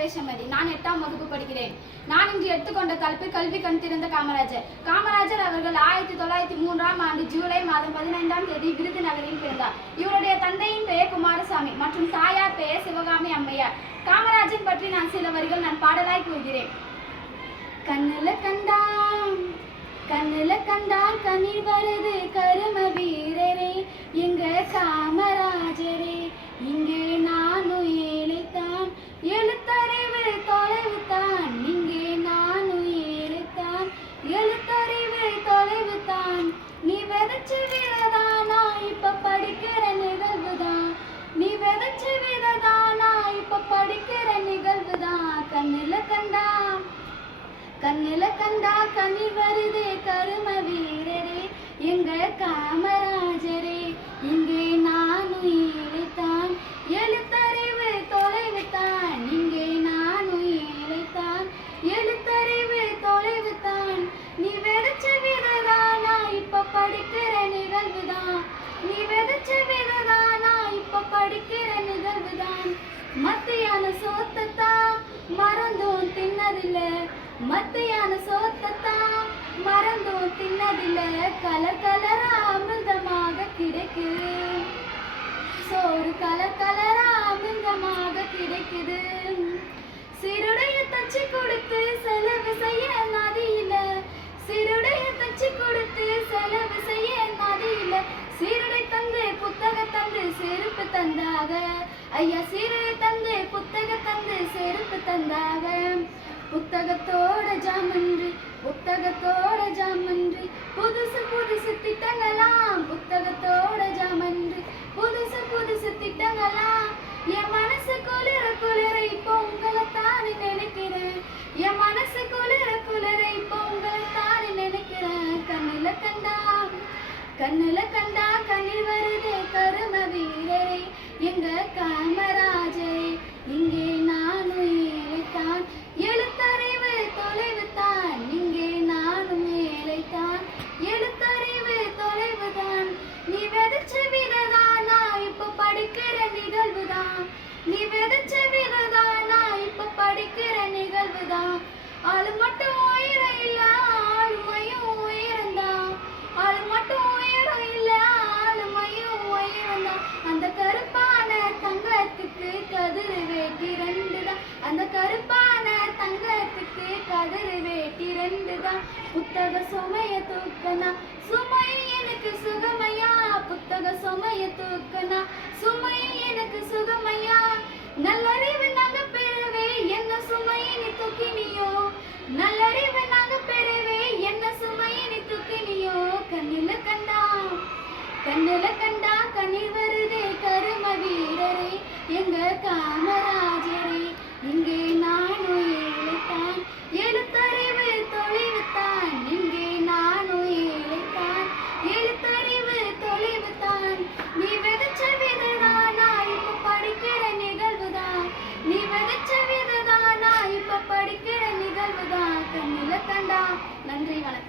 வேஷமதி நான் எட்டாம் வகுப்பு படிக்கிறேன். நான் இன்று எடுத்துக்கொண்ட தலைப்பு கல்வி கண் திறந்த காமராஜர். காமராஜர் அவர்கள் ஆயிரத்தி தொள்ளாயிரத்தி மூன்றாம் ஆண்டு ஜூலை மாதம் பதினைந்தாம் தேதி விருதுநகரில் பிறந்தார். இவருடைய தந்தையின் பெயர் குமாரசாமி மற்றும் தாயார் பெயர் சிவகாமி அம்மையார். காமராஜன் பற்றி நான் சில வரிகள் நான் பாடலாய் கூறுகிறேன் கண்ணுல கண்டான் கண்ணுல கண்டான் கண்ணீர் வருது கரும வீரரே. எங்க காமராஜரே நீ விதைச்ச இப்ப படிக்கிற நிகழ்வுதான் நீ விதைச்ச விததானா? இப்ப படிக்கிற நிகழ்வுதான் கண்ணில கண்டா கண்ணில கண்டா கனி வருதே கரும வீரரே எங்க காமராஜரே. இங்கே நானும் இழைத்தான் எழுத்தறிவு தொலைவுத்தான் இங்கே நானும் இழைத்தான் எழுத்தறிவு தொலைவுத்தான் நீ விதைச்ச விததானா? இப்ப படிக்கிற தின்னதில்ல மத்தியான சோத்தத்தான் மறந்தும் தின்னதில்ல கலர் கலரா அமிர்தமாக கிடைக்குது. சோறு கலர் கலரா அமிர்தமாக கிடைக்குது. சிறுடைய தச்சு கொடுத்து செலவு செய்ய நதியில சிறுடைய தச்சு கொடுத்து செலவு செய்ய நதியில சீருடை தந்து புத்தக தந்து செருப்பு தந்தாக. ஐயா சீருடை தந்து புத்தக தந்து செருப்பு தந்தாக. புத்தகத்தோட ஜாமன்றி புத்தகத்தோட ஜாமன்றி புதுசு புதுசு திட்டங்களாம். புத்தகத்தோட ஜாமன்றி புதுசு புதுசு திட்டங்களாம். என் மனசு குளிர குளிர இப்போ உங்களை தானே நினைக்கிறேன். என் மனசு குளிர குளிர இப்போ உங்களை தானே நினைக்கிறேன். கண்ணில கண்டா கண்ணில கண்டா கண்ணில் வருதே கரும வீரரே. எங்க காமராஜரே இங்கே நானும் ஏழைத்தான் புத்தக சுமைய தூக்கனா சுமை எனக்கு சுகமையா? புத்தக சுமைய தூக்கனா சுமை எனக்கு சுகமையா? நல்லறிவு நாங்க பெறவே என்ன சுமை நீ தூக்கினியோ? நல்லறிவு நாங்க பெறவே என்ன சுமை நீ தூக்கினியோ? கண்ணில கண்டா கண்ணில கண்டா கண்ணீர் வருதே கரும வீரரே. எங்க காமரா வணக்கம்டா. நன்றி வணக்கம்.